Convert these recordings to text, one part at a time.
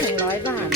ถึงร้อยบาท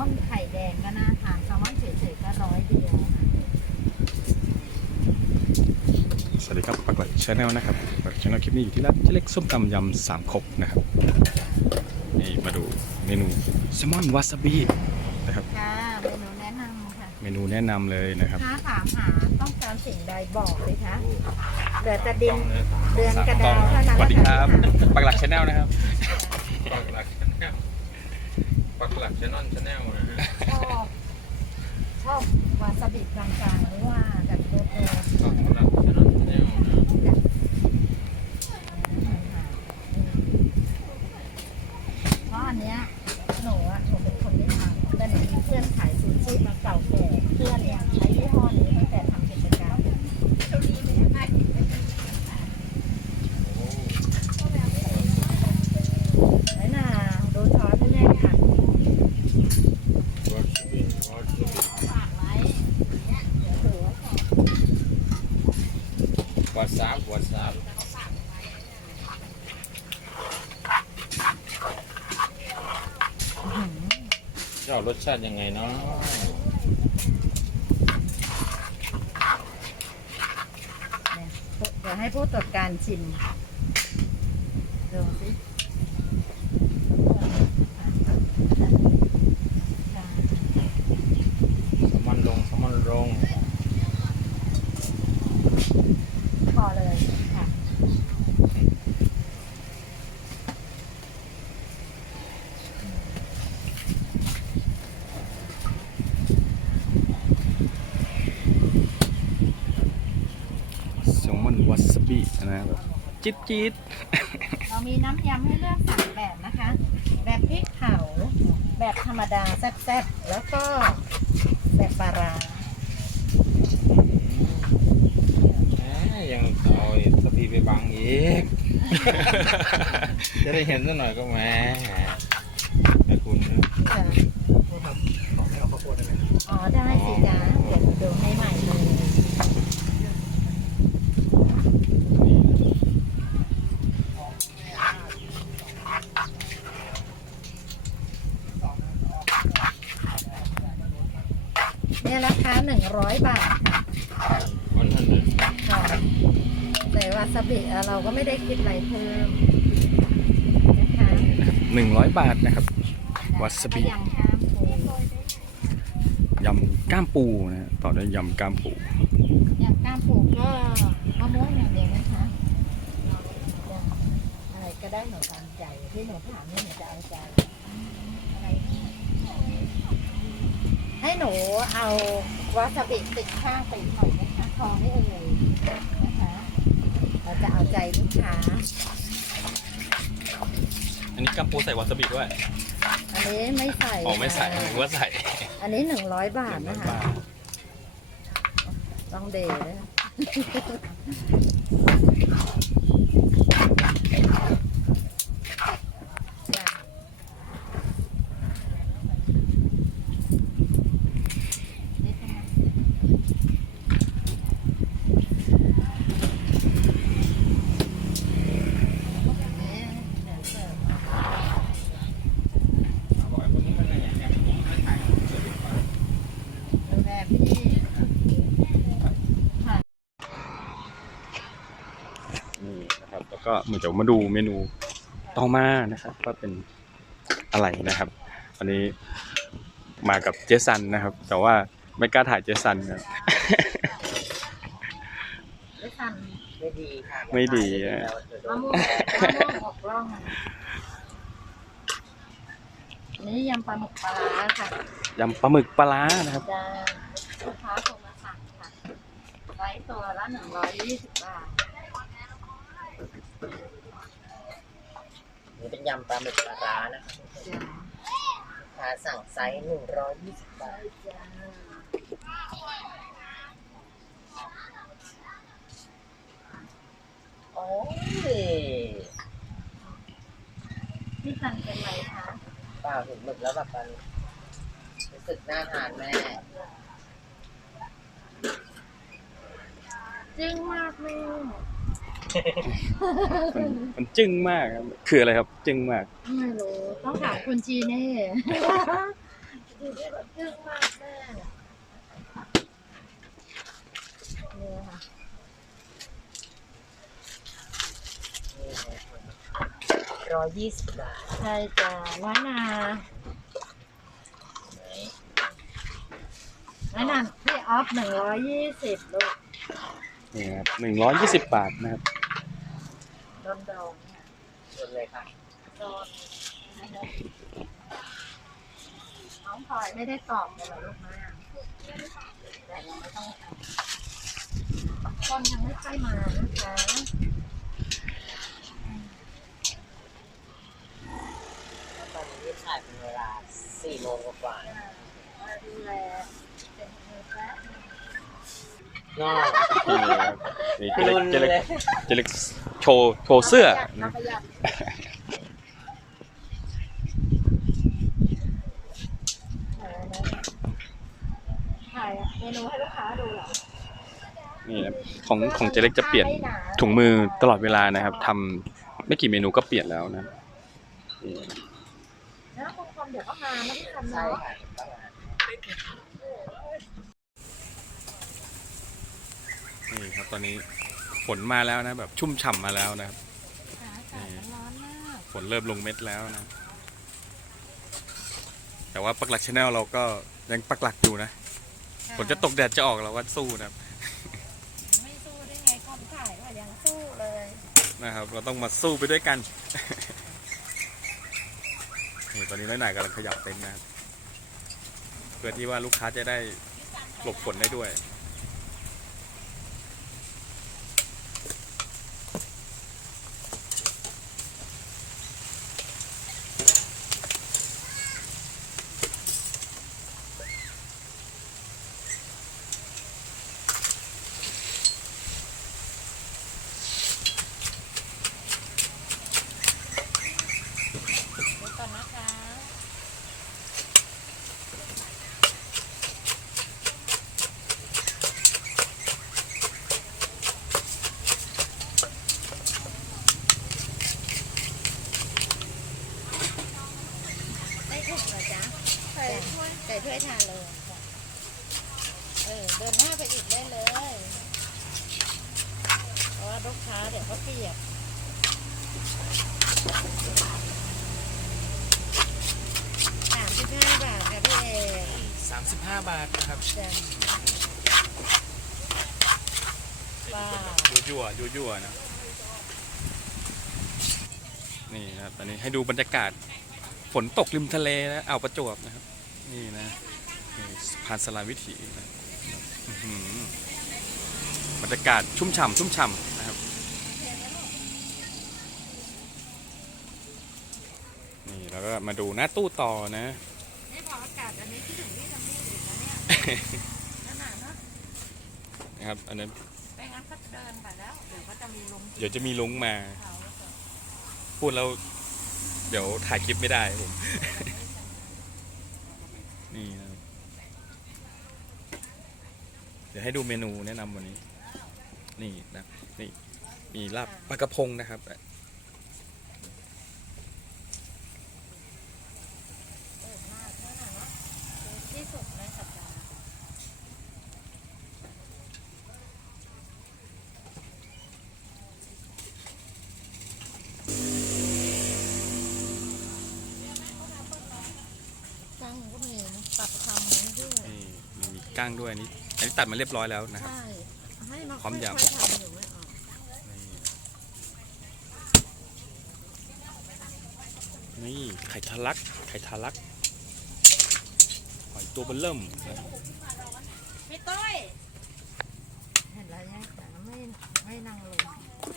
อนไข่แดงก็น่าทานแซลมอนเฉยๆก็ร้อยเดียวค่ะสวัสดีครับปักหลักชาแนลนะครับปักหลักชาแนลคลิปนี้อยู่ที่ร้านเจ๊เล็กส้มตำยำสามครบนะครับนี่มาดูเมนูแซลมอนวาซาบินะครับค่ะเมนูแนะนำค่ะเมนูแนะนำเลยนะครับถ้าถามหาต้องการสิ่งใดบอกเลยคะเหลือแต่ดินเดือนกระดาวเท่านั้นสวัสดีครับแหละะปักหลักชาแนลนะครับปักหลักชแนลปักหลักชแนลชแนลนะฮะชอบช สบวาซาบิกลางๆหรือว่าแบบโดดปักหลักชแนลชแนลนะ ๆเพราะอันเนี้ยหนูอะหนูเป็นคนไม่ทำแต่หนูมีเพื่อนขายซูชิมาเก่าแก่เพื่อนเนี่ยใช้ยี่ห้อนี้ตั้งแต่ทำกิจการไหนน่ะดูช้อนให้แม่ค่ะ วอชบิวอชบิ ฝากไว้เดี๋ยวถือว่าของ วอทซับวอทซับเจ้ารส ชาติยังไงเนาะเดี๋ยวให้ผู้ตรวจการชิมดูสิค่ะสมันลงสมันลง พอเลยค่ะ แซลมอนวาซาบินะแบบ จี๊ดจี๊ดเรามีน้ำยำให้เลือกสามแบบนะคะ แบบพริกเผา แบบธรรมดาแซ่บๆ แล้วก็แบบปลาร้าแหมยังเอาไอ้สปีไปบังอีก จะได้เห็นสักหน่อยก็แหมแต่คุณนะค่ะ 100 บาทค่ะแต่วาซาบิเราก็ไม่ได้คิดอะไรเพิ่มนะคะหนึ่งร้อยบาทนะครับ วาซาบิยำก้ามปูนะต่อด้วยยำก้ามปู ยำก้ามปูก็มะม่วงอย่างเดียวนะคะะอะไรก็ได้หนูตามใจที่หนูถามนี่หนูจะเอาใจอะไรให้หนูเอา วาซาบิติดข้างไปหน่อยนะคะทองไม่เอ่ยนะคะ เราจะเอาใจลูกค้า อันนี้ก้ามปูใส่วาซาบิด้วยอันนี้ไม่ใส่อ๋อไม่ใส่ค่ะหรือว่าใส่อันนี้หนึ่งร้อยบาทหนึ่นะงร้อยคะบาทต้องเดย์ด้วยจ้ะเดี๋ยวเสิร์ฟดูแลพี่ค่ะ นี่นะครับแล้ว ก็เหมือนจะมาดูเมนูต่อมานะครับว่าเป็นอะไรนะครับวันนี้มากับเจสันนะครับ แต่ว่าไม่กล้าถ่ายเจสันครับไม่ทันไม่ดีค่ะไม่ดีอะมะม่วงมะม่วงออกร่องอะนี่ยำปลาหมึกปลาร้าค่ะยำปลาหมึกปลาร้านะครับ จะลูกค้าโทรมาสั่งค่ะไซส์ตัวละหนึ่งร้อยยี่สิบบาท นี่เป็นยำปลาหมึกปลาร้านะคะลูกค้าสั่งไซส์หนึ่งร้อยยี่สิบบาทโอ้ยพี่สันเป็นไรคะเปล่าห็นหมึกแล้วแบบมันรู้สึกน่าทานแม่จึ้งมากแม่ มันมันจึ้งมากครับคืออะไรครับ จึ้งมาก ไม่รู้ต้องถามคุณจีเน่จีเน่แบบจึ้งมากแม่เนี่ยค่ะร้อยยี่สิบบาทใช่จ้ะน้อยนาไหนน้อยนาพี่ออฟหนึ่งร้อยยี่สิบลูกนี่ครับหนึ่งร้อยยี่สิบบาทนะครับ โดนดองเนี่ยชวนเลยค่ะโดนน้องพลอยไม่ได้ตอบเลยเหรอลูกแม่แต่ยังไม่ต้องคนยังไม่ค่อยมานะคะตอนนี้ถ่ายเป็นเวลาสี่โมงกว่าๆมาดูแลเป็นมือแป๊บนอกนี่ครั โชว์โชว์เสื้อมาประหยัดถ่ายเมนูให้ลูกค้าดูเหรอนี่นะของของเจเล็กจะเปลี่ยนถุงมือตลอดเวลานะครับทำไม่กี่เมนูก็เปลี่ยนแล้วนะเดี๋ยวก็มาไม่ได้ทำเนาะนี่ครับตอนนี้ ฝนมาแล้วนะแบบชุ่มฉ่ำมาแล้วนะครับ อากาศมันร้อนมากฝนเริ่มลงเม็ดแล้วนะ แต่ว่าปักหลักชาแนลเราก็ยังปักหลักอยู่นะ ฝนจะตกแดดจะออกเราก็สู้นะครับ ไม่สู้ได้ไงคนถ่ายก็ยังสู้เลยนะครับ เราต้องมาสู้ไปด้วยกัน นี่ตอนนี้น้อยหน่ายกำลังขยับเต็นท์นะครับเพื่อที่ว่าลูกค้าจะได้หลบฝนได้ด้วย ดูก่อนนะคะ ได้ถุงเหรอจ๊ะใส่ถ้วยใส่ถ้วยทานเลยจ้ะเออ เดินหน้าไปอีกได้เลย เพราะว่าลูกค้าเดี๋ยวเขาเปียกสามสิบห้าบาทค่ะพี่เอก 35บาทนะครับจ้ะว้าวยั่วยั่วยั่วๆนะนี่นะครับตอนนี้ให้ดูบรรยากาศฝนตกริมทะเลนะอ่าวประจวบนะครับ นี่นะนี่สะพานสลาวิถีนะอื้อหือบรรยากาศชุ่มฉ่ำชุ่มฉ่ำนะครับนี่แล้วก็มาดูหน้าตู้ต่อนะนี่พออากาศอันนี้ที่ถึงที่ทำนี่อีก นะเนี่ยขนาดเนอะนะครับ อันนั้นไม่งั้นก็เดินไปแล้วเดี๋ยวก็จะมีลมเดี๋ยวจะมีลุงมา เขาแล้วก็พูดแล้ว เดี๋ยวถ่ายคลิปไม่ได้ผม นี่นะครับเดี๋ยวให้ดูเมนูแนะนำวันนี้ นี่นะนี่มีลาบปลากระพงนะครับ เปิดมากนั่นน่ะเนาะที่สุดในสัปดาห์จังก็มีนะตัดคำนี้ด้วย นี่มีมี ก้างด้วยอันนี้ อันนี้ตัดมาเรียบร้อยแล้วนะครับ ใช่ให้มาพร้อมยำ ค่อยๆทำอยู่ไม่ออกนี่นี่ ไข่ทะลัก ไข่ทะลัก หอยตัวเบลเริ่มนะพี่ต้อยเห็นแล้วเนี่ยค่ะไม่ไม่นั่งลง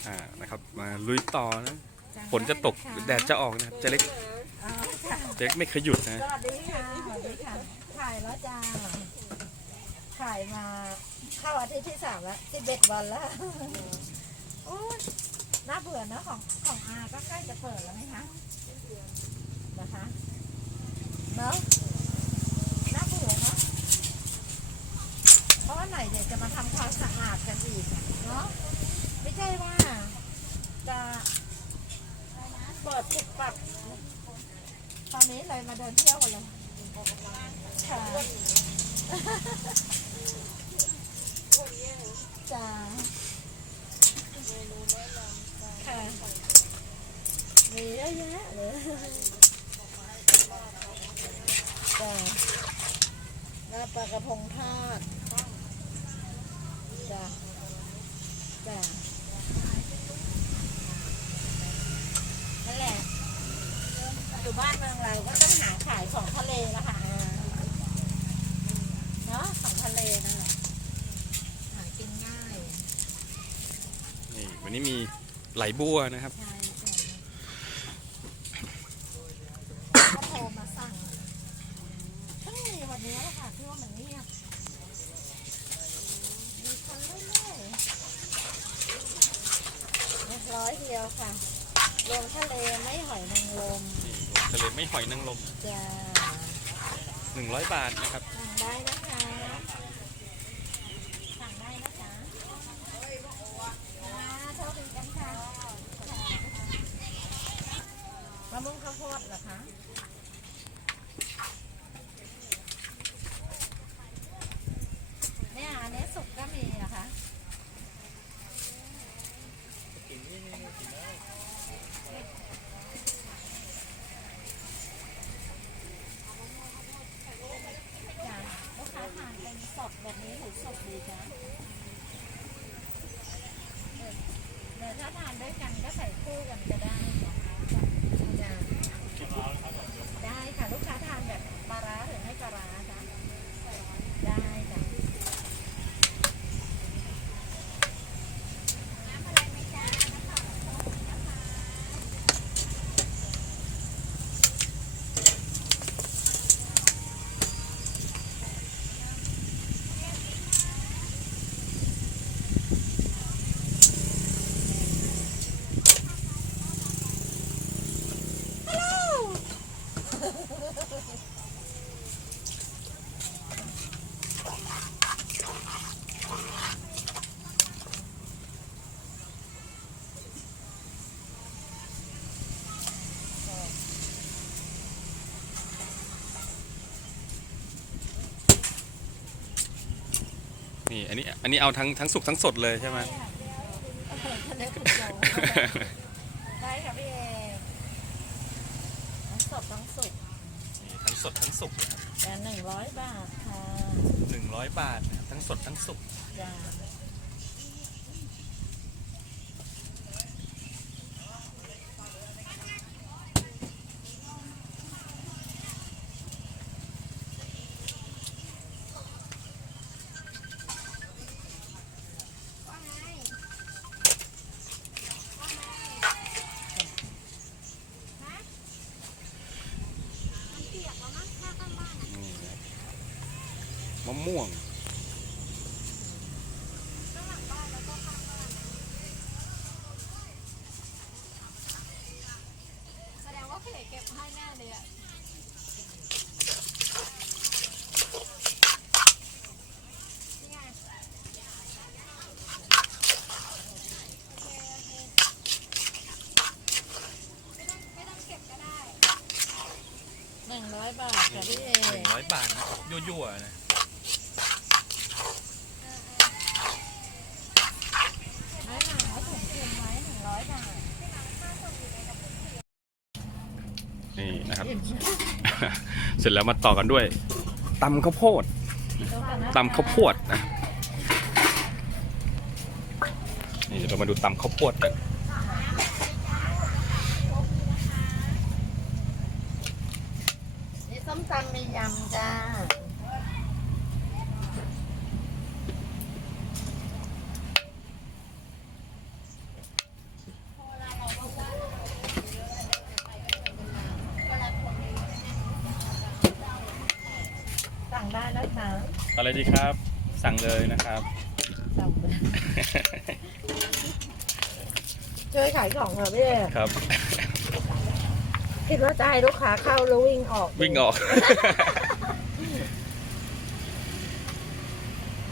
อ่านะครับ มาลุยต่อนะจ้ฝนจะตกได้นคแดดจะออกนะครับเจ๊เล็กอ๋อค่ะเจ๊เล็กไม่เคยหยุดนะ สวัสดีค่ะสวัสดีค่ะถ่ายแล้วจ้า ถ่ายมาเข้าอาทิตย์ที่สามแล้วสิบเอ็ดวันแล้วโอ้ยน่าเบื่อเนอะของของอาก็ใกล้จะเปิดแล้วไหมคะนะคะเนอะน่าเบื่อเนอะเพราะว่าไหนเดี๋ยวจะมาทำความสะอาดกันอีกอะเนาะไม่ใช่ว่าจะเปิดปุบปับตอนนี้เลยมาเดินเที่ยวกันเลยค่ะจ้าค่ะมีเยอะแยะเลยจ้าหน้าปลากระพงทอดจ้าจ้านั่นแหละ อยู่บ้านเมืองเราก็ต้องหาขายของทะเลละค่ะอ่าเนาะของทะเลนั่นแหละหากินง่าย นี่วันนี้มี ไหลบัวนะครับใช่ใช่ก็โทรมาสั่งเพิ่งมีวันนี้แหละค่ะที่ว่ามันเงียบมีคนเรื่อยๆเรียบร้อยเดียวค่ะรวมทะเลไม่หอยนางรมนี่ทะเลไม่หอยนางรมจ้า100 บาทนะครับสั่งได้นะคะ สั่งได้นะจ๊ะอ่าโทษดีกันค่ะมะม่วงข้าวโพดเหรอคะ เนี่ยอันนี้สุกก็มีนะคะ จ้ะลูกค้าทานเป็นสดแบบนี้หรือสดดีจ๊ะเออเดี๋ยว ถ้าทานด้วยกันก็ใส่คู่กันก็ได้จ้ะจ้ะได้ค่ะลูกค้าทานแบบปลาร้าหรือไม่ปลาร้าคะได้จ้ะนี่ อันนี้อันนี้เอาทั้งทั้งสุกทั้งสดเลยใช่ไหมได้ค่ะโอเคทะเลขุดโจได้ค่ะพี่เอกทั้งสดทั้งสุกนี่ทั้งสดทั้งสุกนะครับแต่หนึ่งร้อยบาทค่ะ100บาทนะครับทั้งสดทั้งสุกจ้า นี่นะครับมะม่วง แสดงว่าพี่เอกเก็บให้แน่เลยอะ หนึ่งร้อยบาทค่ะพี่เอก 100บาทนะครับยั่วๆนะไม้หนาถุงเค็มไว้หนึ่งร้อยบาทนี่นะครับ เสร็จแล้วมาต่อกันด้วยตำข้าวโพดตำข้าวโพดนะนี่เดี๋ยวเรามาดูตำข้าวโพดกันนี่ส้มตำมียำจ้า อะไรดีครับ สั่งเลยนะครับ สั่งไปช่วยขายของเหรอพี่เอก ครับ คิดว่าจะให้ลูกค้าเข้าแล้ววิ่งออกวิ่งออก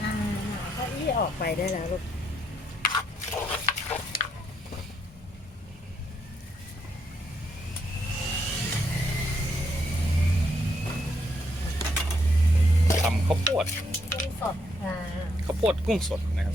อ่าเก้าอี้ออกไปได้แล้วลูกทำข้าวโพดกุ้งสดอ่าข้าวโพดกุ้งสดนะครับ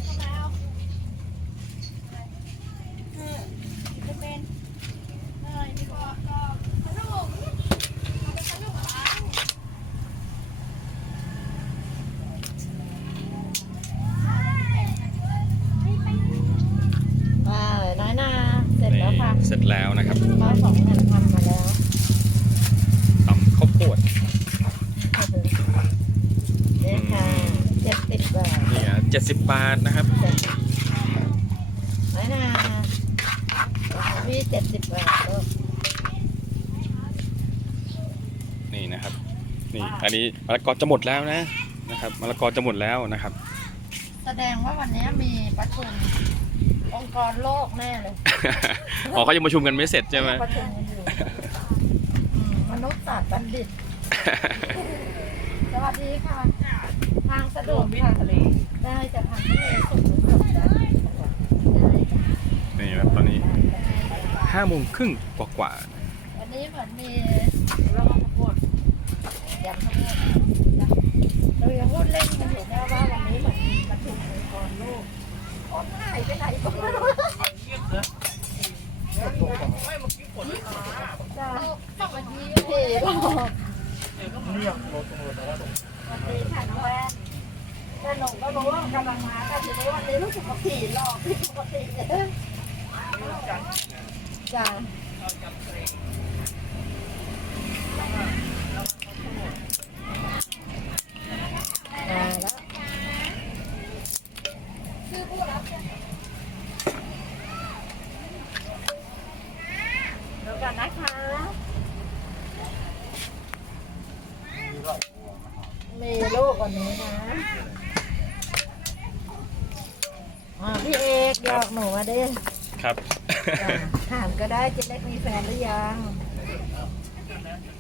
จ็ดสิบบาทนะครับ ไม่นะพี่เจ็ดสิบบาทนี่นะครับ นี่ อันนี้มะละกอจะหมดแล้วนะนะครับมะละกอจะหมดแล้วนะครับ แสดงว่าวันนี้มีประชุมองค์กรโลกแน่เลยอ๋อเขายังประชุมกันไม่เสร็จใช่ไหมมมมนุษย์ศาสตร์บัณฑิต สวัสดีค่ะ ทางสะดวกค่ะ ได้จะทางทะเลสุขสุขได้ได้จ้ะนี่นะครับตอนนี้ห้าโมงครึ่งกว่าวันนี้เหมือนมีเรามาประกวดยำทั้งหมดนะเรายังพูดเล่นกันอยู่นะว่าวันนี้เหมือนมีประชุมองค์กรโลกคนหายไปไหนก็ไม่รู้จ้าสวัสดีพี่บอกสวัสดีค่ะน้องแวนแต่หนูก็รู้ว่ากำลังมาแต่ทีนี้วันนี้รู้สึกว่าผีหลอกผิดปกติเลยจ้า มาแล้วเดี๋ยวกันนะคะ มีลูกวันนี้นะอ่าพี่เอกหยอกหนูมาดิๆครับจ้ะถามก็ได้จิเล็กมีแฟนหรือยัง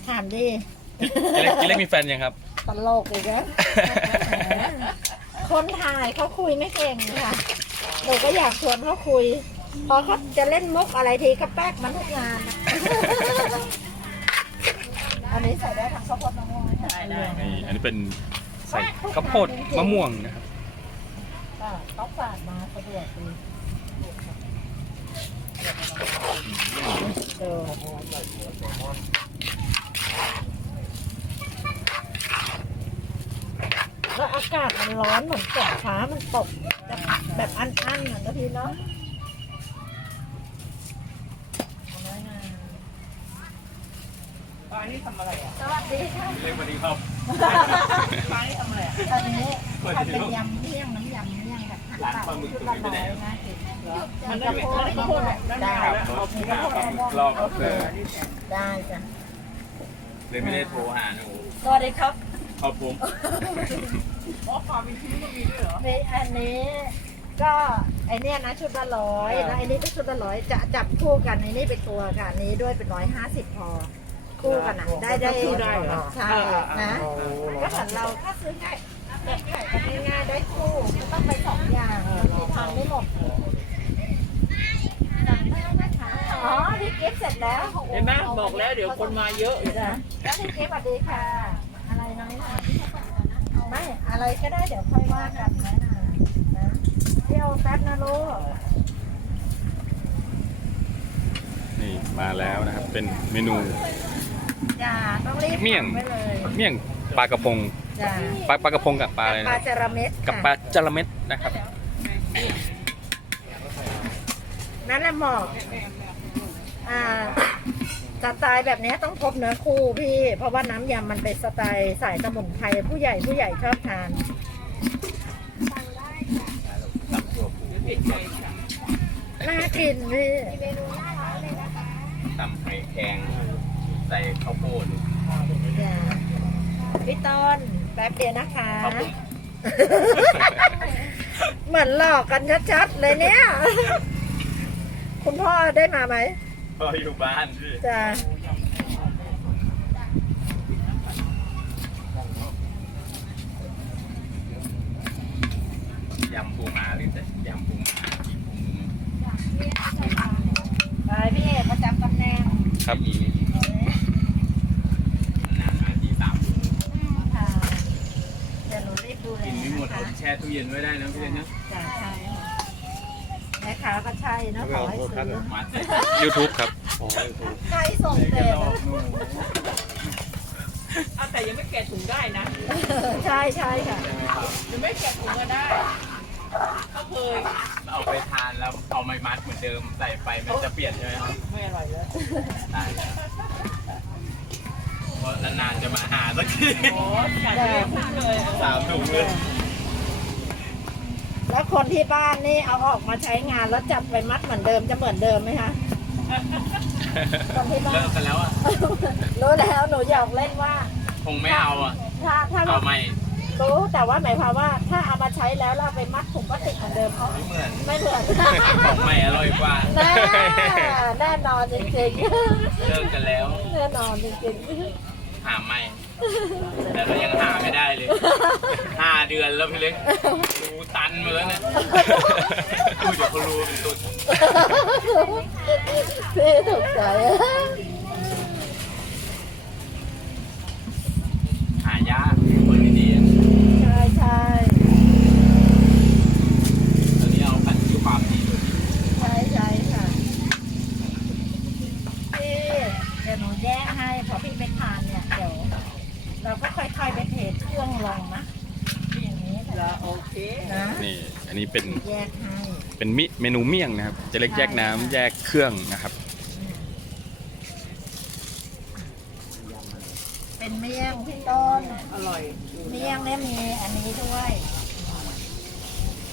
ถามดิกิเล็กกิเล็กมีแฟนยังครับ ตลกอีกแล้ว คนถ่ายเขาคุยไม่เก่งค่ะหนูก็อยากชวนเขาคุย พอเขาจะเล่นมุกอะไรทีก็แป๊กมันทุกงานอะ อันนี้ใส่ได้ทั้งข้าวโพดมะม่วง ได้ได้นี่อันนี้เป็นใส่ข้าวโพดมะม่วงนะครับเขาฝากมาสะดวกดีเดี๋ยวแล้วอากาศมันร้อนเหมือนฝนฟ้ามันตกแบบอั้นๆเหมือนนาทีเนาะเอาน้อยนะ ปลา นี่ทำอะไรอะสวัสดีค่ะเล็กสวัสดีครับปลานี่ทำอะไรอะตอนนี้ทำเป็นยำเมี่ยงน้ำยำเมี่ยงแบบหั่นปลาหมึกชุดละร้อยนะกินมันจะโพดมะม่วงได้มีข้าวโพดมะม่วงรอบโอเคได้จ้ะเลยไม่ได้โทรหาหนูสวัสดีครับครับผมอ๋อปลาเป็นชิ้นก็มีด้วยเหรอมีอันนี้ก็ไอเนี้ยนะชุดละร้อยแล้วไอนี้ก็ชุดละร้อยจะจับคู่กันไอนี้เป็นตัวค่ะอันนี้ด้วยเป็นร้อยห้าสิบพอ คู่กันนะได้ได้ใช่นะก็เหมือนเราถ้าซื้อง่ายแบบขายกันง่ายๆได้คู่ไม่ต้องไปสองอย่างบางทีทานไม่หมดสั่งได้นะคะอ๋อพี่กิฟต์เสร็จแล้วเห็นไหมบอกแล้วเดี๋ยวคนมาเยอะอีกจ้ะแล้วพี่กิฟต์สวัสดีค่ะ อะไรน้อยหน่อยไม่อะไรก็ได้เดี๋ยวค่อยว่ากันนะนะเที่ยวแป๊บนะลูกนี่มาแล้วนะครับเป็นเมนู จ้าต้องรีบเมี่ยง ไปเลยเมี่ยงปลากระพงจ้าปลาปลากระพงกับปลาอะไรปลานะจาระเม็ดกับค่ะปลาจระเม็ดนะครับ นั่นแหละเหมาะอ่าสไตล์แบบนี้ต้องพบเนื้อคู่พี่ เพราะว่าน้ำยำมันเป็นสไตล์สายสมุนไพรผู้ใหญ่ผู้ใหญ่ชอบทานน่ากินพี่ ตำไข่แข็ง ใส่ข้าวโพดจ้ะพี่ต้นแป๊บเดียวนะคะ ครับผมเหมือนหลอกกันชัดๆเลยเนี่ย คุณพ่อได้มาไหมพออยู่บ้านพี่จ้ะยำปูม้าหรือจะยำปูม้าไปพี่เอกประจำตำแหน่งครับมีนานมาที่สาม ค่ะเดี๋ยวหนูรีบดูแล กินไม่หมด นะ เอา คะ แช่ตู้เย็นไว้ได้นะพี่เล็กนะจ้ะใช่แม่ค้าก็ใช่นะขอให้ซื้อมาเสร็จ YouTube ครับใกล้ส่งเดชเอาแต่ยังไม่แกะถุงได้นะใช่ใช่ค่ะ ยังไม่แกะถุงก็ได้เขาเคยเอาไปทานแล้วเอาไม้มัดเหมือนเดิมใส่ไปมันจะเปลี่ยนใช่ไหมครับไม่อร่อยเลยตายแล้วเพราะนานๆจะมาหาสักทีโอ้กัดเรียคุ้มเลย สามถุงเลย แล้วคนที่บ้านนี่เอาออกมาใช้งานแล้วจับไปมัดเหมือนเดิมจะเหมือนเดิมไหมคะคนที่บ้าเลินกกันแล้วอะ รู้แล้วหนูอยากเล่นว่า คงไม่เอาอะ ถ้าถ้าเอาใหม่รู้แต่ว่าหมายความว่าถ้าเอามาใช้แล้วเราไปมัดถุงพลาสติกเหมือนเดิมเขาไม่เหมือนไม่เหมือนของใหม่อร่อยกว่า แน่แน่นอนจริงเลิกกันแล้ว ๆแน่นอนจริงหาใหม่ แต่ก็ยังหาไม่ได้เลย ห้าเดือนแล้วพี่เล็กดู ตันมาแล้วเนี่ยดูเดี๋ยวเขารู้เป็นตุนๆพี่ถูกใจหายากคนดีๆ ใช่ใช่ ตอนนี้เอาพันธุ์ความดีเลย ใช่ใช่ค่ะพี่เดี๋ยวหนูแยกให้พอพี่ไปทานเนี่ยเดี๋ยวเราก็ค่อยๆไปเทเครื่องลงนะอย่างนี้ แล้วโอเค นะ นี่ อันนี้เป็น แยกให้ เป็นมิเมนูเมี่ยงนะครับ จะเล็กแยกน้ำแยกเครื่องนะครับ เป็นเมี่ยงพี่ต้นอร่อยเมี่ยงเนี่ยมีอันนี้ด้วย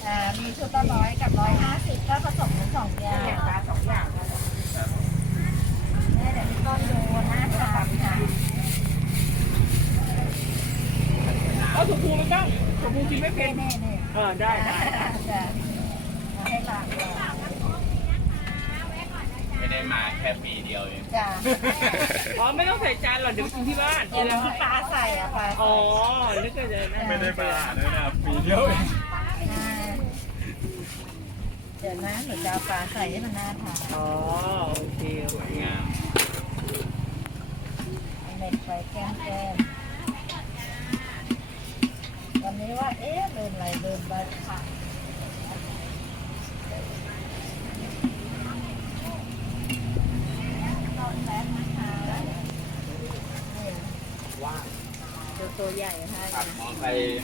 อ่ามีชุดละร้อยกับร้อยห้าสิบก็ผสมกันสองอย่างสองอย่างเนี่ยเดี๋ยวพี่ต้นดูน่าทานค่ะเอาถุงพูไม่ต้องถุงพูกินไม่เผ็ดนี่นี่เออได้ได้จะ ไม่ได้มาแค่ปีเดียวเองจ้ะอ๋อไม่ต้องใส่จานหรอกเดี๋ยวไปกินที่บ้านเดี๋ยวน้ำปลาใส่อะปลาอ๋อนึกว่าจะนั่นไม่ได้มาด้วยนะปีเดียวเองอ่าเดี๋ยวนะหนูจะเอาปลาใส่ให้มันน่าทานอ๋อโอเค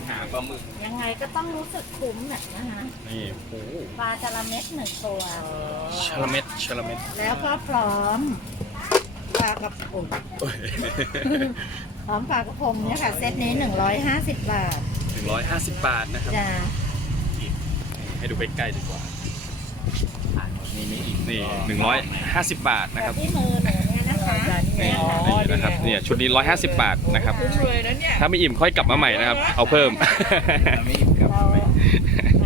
หาปลาหมึก ยังไงก็ต้องรู้สึกคุ้มหน่อยนะคะนี่โอ้โหปลาจระเม็ดหนึ่งตัวชาละเม็ดชาละเม็ดแล้วก็พร้อมปลากระพงโอ้ยพร้อมปลากระพงเนี่ยค่ะเซตนี้150 บาทหนึ่งร้อยห้าสิบบาทนะครับ จ้าให้ดูใกล้ๆดีกว่า นี่ไม่อีกนี่หนึ่งร้อยห้าสิบบาทนะครับที่มือหนูเนี่ยนะคะ นี่ เนี่ยค่ะนี่นะครับเนี่ยชุดนี้ร้อยห้าสิบบาทนะครับคุ้มเลยนะเนี่ยถ้าไม่อิ่มค่อยกลับมาใหม่นะครับ เอาเพิ่มเราไม่อีกครับเราม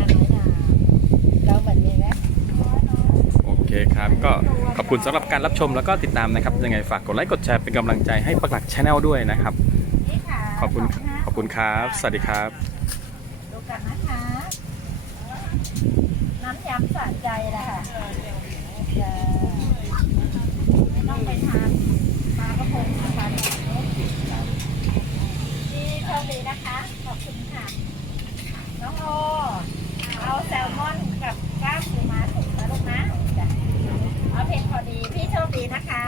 าน้อยนาเราเหมือนมีไหมโอเคครับ ก็ขอบคุณสำหรับการรับชมแล้วก็ติดตามนะครับ ยังไงฝากกดไลค์กดแชร์เป็นกำลังใจให้ปักหลักชาแนลด้วยนะครับ นี่ค่ะขอบคุณสงห้าขอบคุณครับ สวัสดีครับ ดูกันนะคะน้ำยำสะใจนะคะจะไม่ต้องไปทาน พี่โชคดีนะคะ ขอบคุณค่ะ น้องโอ เอาแซลมอนกับกล้ามปูม้าถูกนะลูกนะ เอาเผ็ดพอดี พี่โชคดีนะคะ